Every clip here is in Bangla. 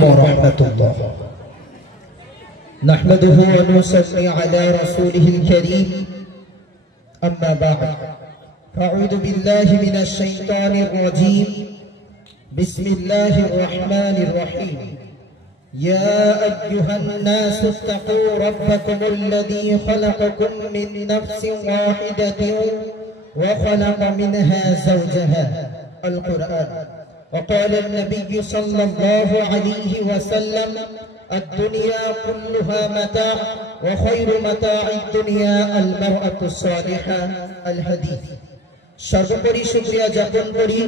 عليكم ورحمة الله. نحمده ونصلي على رسوله الكريم. أما بعد، أعوذ بالله من الشيطان الرجيم. بسم الله الرحمن الرحيم. يا أيها الناس اتقوا ربكم الذي خلقكم من نفس واحدة وخلق منها زوجها. القرآن. وقال النبي صلى الله عليه وسلم: الدنيا كلها متاع وخير متاع الدنيا المرأة الصالحة. الحديث. সর্বোপরি শুকরিয়া জ্ঞাপন করি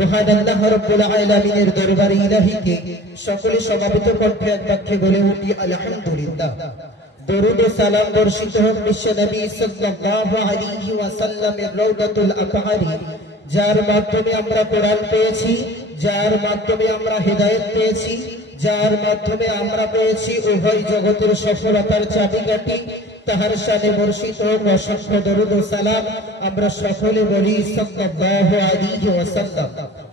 মহান আল্লাহ রাব্বুল আলামিনের দরবারে ইলাহিকে সকলে সমাবেত কণ্ঠে এক বাক্যে বলে উঠি আলহামদুলিল্লাহ। দরুদ ও সালাম বর্ষিত হোক বিশ্ব নবী সাল্লাল্লাহু আলাইহি ওয়াসাল্লামের রওদাতুল আতহারি, যার মাধ্যমে আমরা কোরআন পেয়েছি, যার মাধ্যমে আমরা হেদায়েত পেয়েছি, যার মাধ্যমে আমরা পেয়েছি উভয় জগতের সফলতার চাবিকাঠি। তাহার শানে বর্ষিত হোক অসংখ্য দরুদ ও সালাম। আমরা সকলে বলি সাল্লাল্লাহু আলাইহি ওয়াসাল্লাম।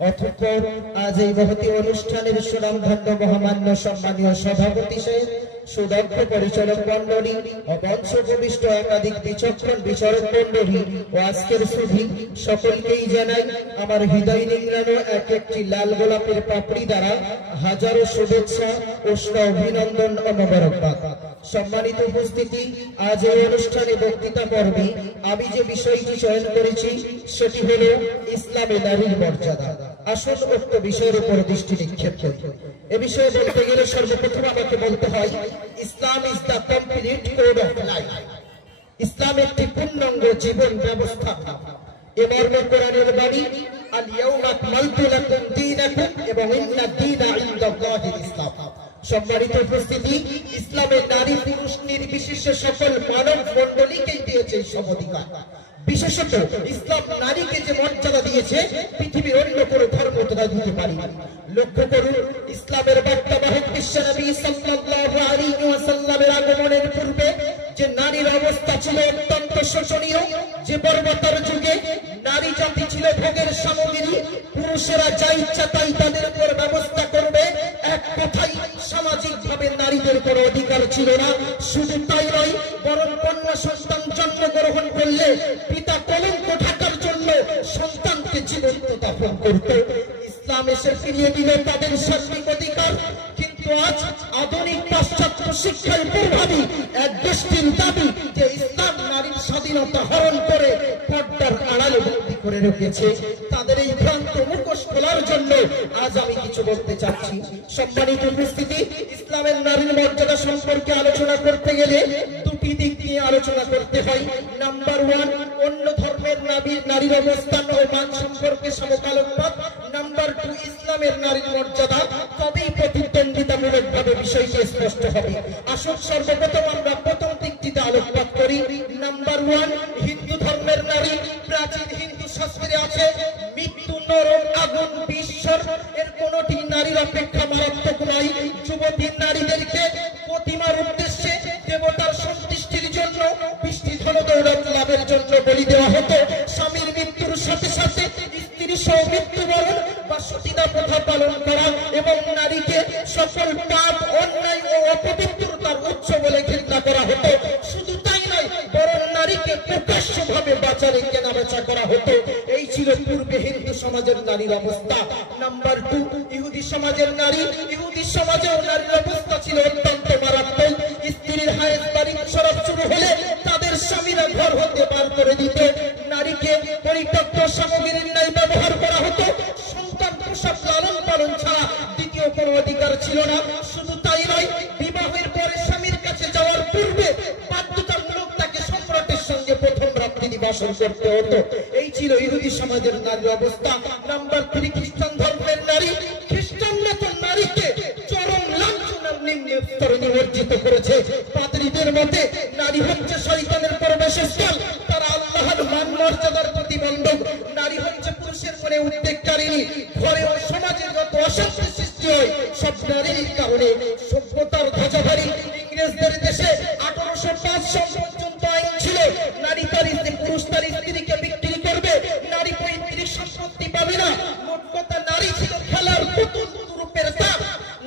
অতঃপর আজ এই মহতী অনুষ্ঠানের সুনামধন্য মহামান্য সম্মানীয় সভাপতি সাহেব, সুদক্ষ পরিচালক মন্ডলী ও বংশভূমিষ্ঠ একাধিক বিচক্ষণ বিচারক মন্ডলী ও আজকের সুধী সকলকেই জানাই আমার হৃদয় নিংড়ানো এক একটি লাল গোলাপের পাপড়ি দ্বারা হাজারো শুভেচ্ছা, উষ্ণ অভিনন্দন ও মোবারকবাদ। সম্মানিত উপস্থিতি, আজ এই অনুষ্ঠানে বক্তৃতা পর্বে আমি যে বিষয়টি চয়ন করেছি সেটি হল ইসলামে নারীর মর্যাদা। আসল উক্ত বিষয়ের উপর দৃষ্টি নিক্ষেপ করি। এ বিষয়ে বলতে গেলে সর্বপ্রথম আমাকে বলতে হয় Islam is the complete code of life. ইসলাম একটি পূর্ণাঙ্গ জীবন ব্যবস্থা। এ মর্মে কোরআনের বাণী আল ইয়াউমা আকমালতু লাকুম দীনাকুম এবং ইন্না দীনা ইনদাল্লাহিল ইসলাম। সম্মানিত উপস্থিতি, ইসলামের নারী পুরুষ নির্বিশেষে সকল মানব মণ্ডলীকেই দিয়েছে সমধিকার। বিশেষত ইসলাম নারীকে যে মর্যাদা দিয়েছে পৃথিবীর অন্য কোনো ধর্ম তারা দিতে পারেনি। লক্ষ্য করুন, ইসলামের বার্তাবাহক বিশ্ব নবী সাল্লাল্লাহু আলাইহি ওয়াসাল্লামের আগমনের পূর্বে যে নারীর অবস্থা ছিল অত্যন্ত শোচনীয়, যে বর্বরতার যুগে নারী জাতি ছিল ভোগের সামগ্রী, পুরুষেরা যা ইচ্ছা তাই তাদের উপর ব্যবস্থা করবে, এক কথাই সামাজিক ভাবে নারীদের কোনো অধিকার ছিল না। শুধু তাই নয়, বরং কন্যা সন্তান জন্মগ্রহণ করলে পিতা কলঙ্ক ঢাকার জন্য সন্তানকে জীবন্ত দাফন করত। ইসলাম এসে ফিরিয়ে দিল তাদের সার্বিক অধিকার। কিন্তু আজ আধুনিক পাশ্চাত্য শিক্ষার প্রভাবী এক গোষ্ঠীর দাবি যে ইসলাম নারীর স্বাধীনতা হরণ করে পর্দার আড়ালে বন্দী করে রেখেছে। তাদের এই ভ্রান্ত মুখোশ খোলার জন্য আজ আমি কিছু বলতে চাচ্ছি। সম্মানিত উপস্থিতি, ইসলামের নারীর মর্যাদা সম্পর্কে আলোচনা করতে গেলে দুটি দিক নিয়ে আলোচনা করতে হয়। নাম্বার ওয়ান, অন্য ধর্মের নারীর অবস্থান ও মান সম্পর্কে সমকালোকপাত। নাম্বার টু, ইসলামের নারীর মর্যাদা। তবেই প্রতিদ্বন্দ্বিতামূলক ভাবে বিষয়টি স্পষ্ট হবে। আসুন সর্বপ্রথম আমরা প্রথম দিকটিতে আলোকপাত করি। নাম্বার ওয়ান, হিন্দু ধর্মের নারী। প্রাচীন হিন্দু শাস্ত্রে আছে মৃত্যু, নরক, আগুন, বিশ্বর এর কোনটি নারীর অপেক্ষা মারাত্মক নয়। যুবতী নারীদেরকে প্রতিমার উদ্দেশ্যে, দেবতার সন্তুষ্টির জন্য, বৃষ্টি ধন দৌলত লাভের জন্য বলি দেওয়া হতো। স্বামীর মৃত্যুর সাথে সাথে স্ত্রী সহ মৃত্যুবরণ বা সতীদাহ প্রথা পালন করা এবং নারীকে সকল পাপ, অন্যায় ও অপবিত্রতার উৎস বলে ঘৃণা করা হতো। শুধু তাই নয়, বরং নারীকে প্রকাশ্যভাবে বাজারে কেনাবেচা করা হতো। এই ছিল পূর্বে হিন্দু সমাজের নারীর অবস্থা। নাম্বার টু, ইহুদি সমাজের নারী। ইহুদি সমাজেও নারীর অবস্থা ছিল অত্যন্ত মারাত্মক। স্ত্রীর হায়েস বাড়ি সরব শুরু হলে তাদের স্বামীরা ঘর হতে পার করে দিত। নারীকে পরিত্যক্ত সামগ্রীর ন্যায় ব্যবহার করা হতো। সন্তান প্রসব, লালন পালন ছাড়া দ্বিতীয় কোনো অধিকার ছিল না। শুধু তাই নয়, বিবাহের পরে স্বামীর কাছে যাওয়ার পূর্বে বাধ্যতামূলক তাকে সম্রাটের সঙ্গে প্রথম রাত্রি নিবাসন করতে হতো। এই ছিল ইহুদি সমাজের নারীর অবস্থা। নাম্বার থ্রি, খ্রিস্টান ধর্মের নারী। খ্রিস্টানরা তো নারীকে চরম লাঞ্ছনার নিম্ন স্তরে নিমজ্জিত করেছে। পাদ্রীদের মতে নারী হচ্ছে শয়তানের প্রবেশস্থল, তারা আল্লাহর মান মর্যাদার প্রতিবন্ধক। নারী হচ্ছে পুরুষের মনে উদ্বেগকারিণী। ঘরে ও সমাজে যত অশান্তি সৃষ্টি হয় সব নারীর কারণে। সভ্যতার ধ্বজাধারী ইংরেজদের দেশে 1805 সাল পর্যন্ত আইন ছিল নারী তার পুরুষ তার স্ত্রীকে বিক্রি করবে, নারী পৈতৃক সম্পত্তি পাবে না। মোট কথা, নারী ছিল খেলার পুতুল, রূপের দাম।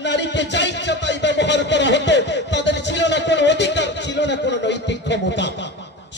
নারী নারীকে যা ইচ্ছা তাই ব্যবহার করা হতো, তাদের ছিল না কোনো অধিকার, ছিল না কোনো নৈতিক ক্ষমতা।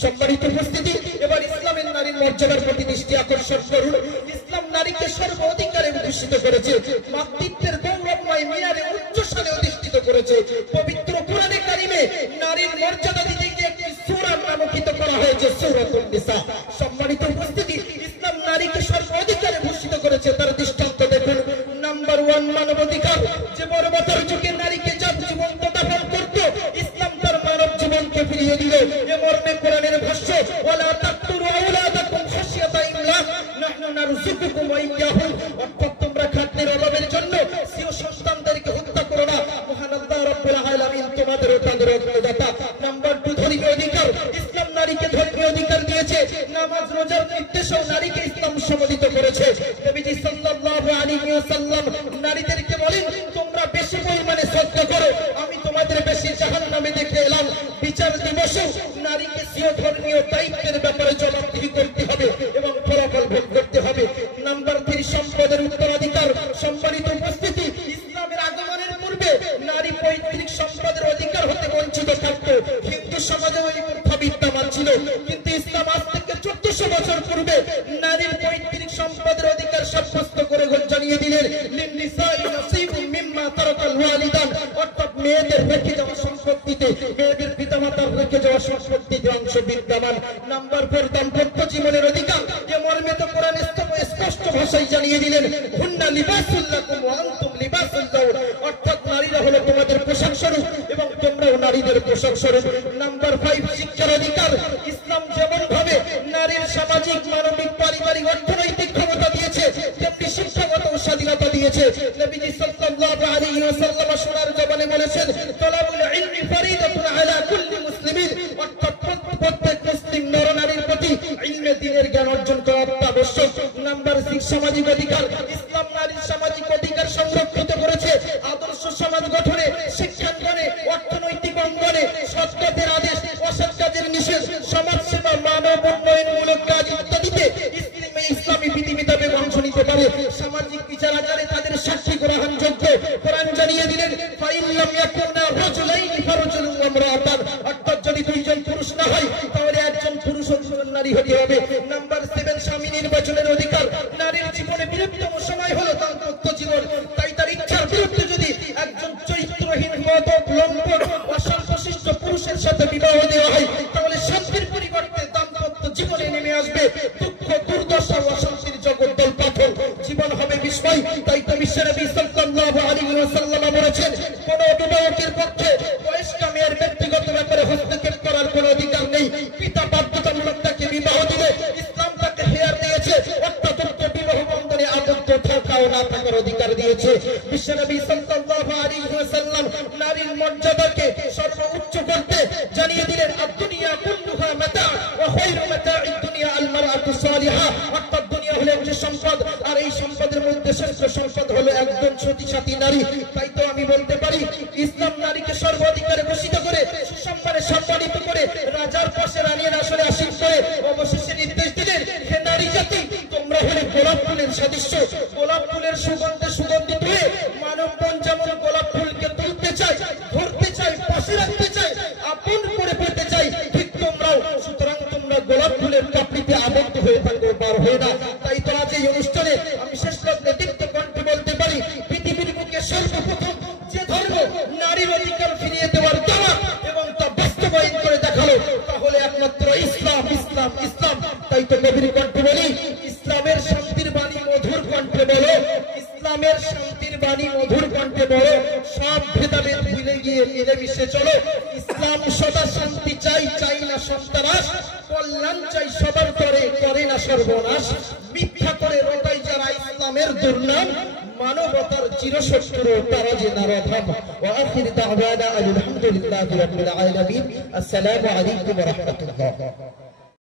সম্মানিত উপস্থিতি, এবার ইসলামের নারীর মর্যাদার প্রতি দৃষ্টি আকর্ষণ করুন। ইসলাম নারীকে সর্ব অধিকারে অধিষ্ঠিত করেছে, মাতৃত্বের গৌরবময় মিনারে উচ্চ স্থানে অধিষ্ঠিত করেছে। পবিত্র কোরআনে কারিমে নারীর মর্যাদা দিতে গিয়ে একটি সূরা নামকৃত করা হয়েছে, সূরাতুন নিসা। সম্মানিত উপস্থিতি, ইসলাম নারীকে সর্ব অধিকারে ভূষিত করেছে। তার দৃষ্টান্ত দেখুন। নাম্বার 1 মানবাধিকার। যে বর্বরতার যুগে নারীকে জীবন্ত দাফন করত, ইসলাম তার মানব জীবনকে ফিরিয়ে দিল। এ মর্মে কোরআনের ভাষ্য, ওয়ালা তাকতুলু আওলাদাকুম খাশিয়াতা ইমলাক নাহনু নারযুকুকুম ওয়া ইয়্যাহুম। অর্থাৎ তোমরা খাদ্যের অভাবের জন্য স্ত্রী সন্তানদেরকে হত্যা করো না, মহান আল্লাহ রাব্বুল আলামিন তোমাদের ও তাদের অন্নদাতা। নাম্বার 2 ধর্মীয় অধিকার। ইসলাম নারীকে ধর্মীয় অধিকার দিয়েছে। নামাজ রোজার নির্দেশও নারীকে ইসলাম সম্মত করেছে। নবীজি সাল্লাল্লাহু আলাইহি ওয়াসাল্লাম নারীদেরকে বলেন, তোমরা বেশি পরিমাণে সদকা করো, আমি তোমাদের বেশি জাহান্নামে দেখে এলাম। বিচার দিবসে নারীকে স্বীয় ধর্মীয় দায়িত্বের ব্যাপারে জবাবদিহি করতে হবে এবং ফলাফল ভোগ করতে হবে। নাম্বার 3 সম্পদের উত্তরাধিকার। সম্মানিত উপস্থিতি, ইসলামের আগমনের পূর্বে নারী পৈতৃক সম্পদের অধিকার হতে বঞ্চিত থাকত। হিন্দু সমাজেও এই প্রথা বিদ্যমান ছিল, কিন্তু ইসলাম আজ থেকে 1400 বছর পূর্বে নারীর পৈতৃক সম্পদের অধিকার সাব্যস্ত করে জানিয়ে দিলেন, লিন্নিসাই নাসিবুম মিম্মা তারাকাল ওয়ালিদান। অর্থাৎ মেয়েদের রেখে যাওয়া সম্পত্তিতে, মেয়েদের পিতামাতার রেখে যাওয়া সম্পত্তিতে অংশ বিদ্যমান। নাম্বার 4 দাম্পত্য জীবনের অধিকার। যে মর্মে তো কোরআন স্পষ্ট ভাষায় জানিয়ে দিলেন, হুন্না লিবাসুল লাকুম ওয়া আনতুম লিবাসুল লাহুন। অর্থাৎ নারীরা হলো তোমাদের পোশাক স্বরূপ এবং তোমরাও নারীদের পোশাক স্বরূপ। নাম্বার 5 শিক্ষার অধিকার। ইসলাম যেমন ভাবে নারীর সামাজিক, মানবিক, পারিবারিক, অর্থনৈতিক ক্ষমতা দিয়েছে, তেমনি শিক্ষাগত স্বাধীনতা দিয়েছে। নবীজি সাল্লাল্লাহু আলাইহি ওয়াসাল্লাম সোনার জবানে বলেছেন, তালাবুল ইলমি ফরিদাতুন আলা কুল্লি মুসলিমিন। অর্থাৎ প্রত্যেক মুসলিম নরনারীর প্রতি ইলমে দ্বীনের জ্ঞান অর্জন করা আবশ্যক। নাম্বার 6 সামাজিক অধিকার। ইসলাম নারীর সামাজিক অধিকার সংরক্ষিত করেছে। আদর্শ সমাজ গঠনে, শিক্ষাঙ্গনে, অর্থনৈতিক অঙ্গনে সৎ কাজের আদেশ, অসৎ কাজের নিষেধ, সমাজ সেবা, মানব উন্নয়নমূলক কাজ ইত্যাদিতে ইসলামী বিধিবিধানে অংশ নিতে পারে। সামাজিক বিচার আচারে তাদের সাক্ষী গ্রহণযোগ্য। কোরআন জানিয়ে দিলেন, ফাইল্লাম ইয়াকুনা রাজুলাইনি ফারাজুলুন ওয়া ইমরাআতান। অর্থাৎ যদি দুইজন পুরুষ না হয়, তাহলে একজন পুরুষ ও একজন নারী হতে হবে। নাম্বার 7 স্বামী নির্বাচনের অধিকার। নারীর জীবনে বৃহত্তম সময় হলো দাম্পত্য জীবন। তাই তার ইচ্ছার বিরুদ্ধে যদি একজন চরিত্রহীন, মদ্যপ, লম্পট, অসংখ্যশিষ্ট পুরুষের সাথে বিবাহ দেওয়া হয়, তাহলে শান্তির পরিবর্তে দাম্পত্য জীবনে নেমে আসবে দুঃখ, দুর্দশা ও অশান্তির জগৎ দলপাথর। জীবন হবে বিস্ময়। তাই তো বিশ্বনবী সাল্লাল্লাহু আলাইহি ওয়াসাল্লাম বলেছেন, কোন অভিভাবকের পক্ষে বয়স্ক মেয়ের ব্যক্তিগত ব্যাপারে হস্তক্ষেপ করার কোনো অধিকার নেই। পিতা বাধ্যতামূলক তাকে বিবাহ দিলে ইসলাম তাকে হেয়ার দিয়েছে, অর্থাৎ বিবাহ বন্ধনে আবদ্ধ থাকা ও না থাকার অধিকার দিয়েছে। বিশ্বনবী সাল্লাল্লাহু আলাইহি ওয়াসাল্লাম নারীর মর্যাদাকে সর্বোচ্চ করতে জানিয়ে দিলেন, আদ-দুনিয়া কুল্লুহা মাতা ওয়া খায়রু মাতা'id দুনিয়া আল মারআতু সালিহা। অর্থাৎ দুনিয়া হলো একটি সম্পদ, আর এই সম্পদের মধ্যে শ্রেষ্ঠ সম্পদ হলো একজন সতী সাথী নারী। তাই তো আমি বলতে পারি, ইসলাম নারীকে সর্বাধিকারে ভূষিত করে, সুসম্মানে সম্মানিত করে, রাজার পাশে রানীর আসনে আসীন করে অবশেষে নির্দেশ দিলেন, হে নারী জাতি, তোমরা হলে গোলাপ ফুলের সদৃশ্য। গোলাপ ফুলের সুগন্ধে সুগন্ধিত হয়ে মানবগণ যেমন গোলাপ ফুলকে তুলতে চায়, ধরতে চায়, পাশে রাখতে চায়, আপন করে পেতে চায়, ঠিক তোমরাও। সুতরাং তোমরা গোলাপ ফুলের কাপড়িতে আবদ্ধ হয়ে থাকো, বার হয়ে না। তাই তো আজ এই অনুষ্ঠানে আমি শেষ লগ্নে দীপ্ত কণ্ঠে বলতে পারি, পৃথিবীর বুকে সর্বপ্রথম যে ধর্ম নারীর অধিকার ফিরিয়ে দেওয়ার দাওয়া এবং তা বাস্তবায়ন করে দেখালো, তাহলে একমাত্র ইসলাম, ইসলাম, ইসলাম। তাই তো গভীর কণ্ঠে বলি, ইসলামের শান্তির বাণী মধুর কণ্ঠে বলো, ইসলামের শান্তির বাণী মধুর কণ্ঠে বলো। সব ভেদাভেদ ভুলে গিয়ে মিলেমিশে চলো। ইসলাম সদা শান্তি চাই, চাই না সন্ত্রাস। কল্যাণ চাই সবার করে, করে না সর্বনাশ। মিথ্যা করে রটাই যারা ইসলামের দুর্নাম, মানবতার চিরশত্রু তারা যে নরধাম। ওয়া আখির দাওয়ানা আলহামদুলিল্লাহি রাব্বিল আলামিন। আসসালামু আলাইকুম ওয়া রাহমাতুল্লাহ।